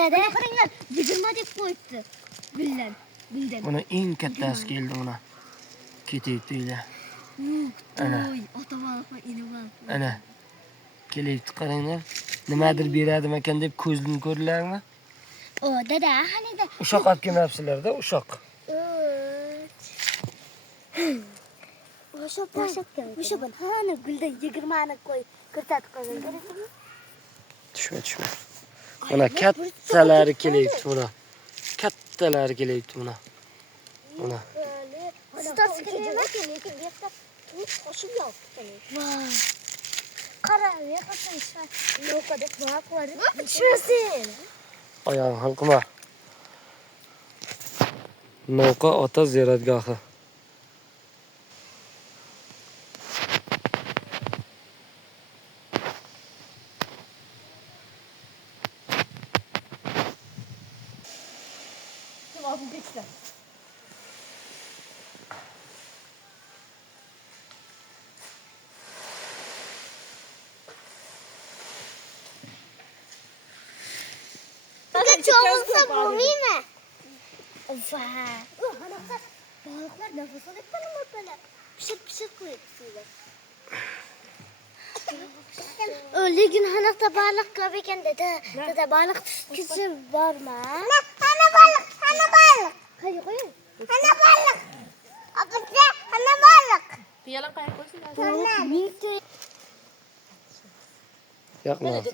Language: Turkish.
Qaranglar, 20 deb qo'yibdi. Bildim. Buni eng kattasi keldi buni. Ketyapti uyda. Ana. Ota baliqmi, ini baliq. Ana. Kelyapti qaranglar. Nimadir beradimi ekan deb ko'zini ko'rdilarmi? O, dada, hanida. Ushoq olib kelmabsizlar-da, ushoq. O'sha bun, hani guldan 20 ni qo'y, ko'rsatib qo'ygan. Tushma. Mana kattalari kelyapti buni. Kattalari kelyapti buni. Mana. Stas kelema, lekin bu yerda qo'shib yopdi. Voy. Qara, yo'qsa ishlar. Yo'qda quloq bor. Tushmasin. Oyog'i ham qilma. Noqa ota ziyoratgohi. Tamam, geçti. Çoğulsa bulmayayım mı? Vay. Balıklar nefes alıp bana böyle pişir koyuyorlar. Öyle gün hanakta balık kabeyken dede balık tutucu var mı? Hana balık. Hayır. Hana balık. Apıtça hana balık. Piyalan kayak koysun. Balık minti. Yaqinroq.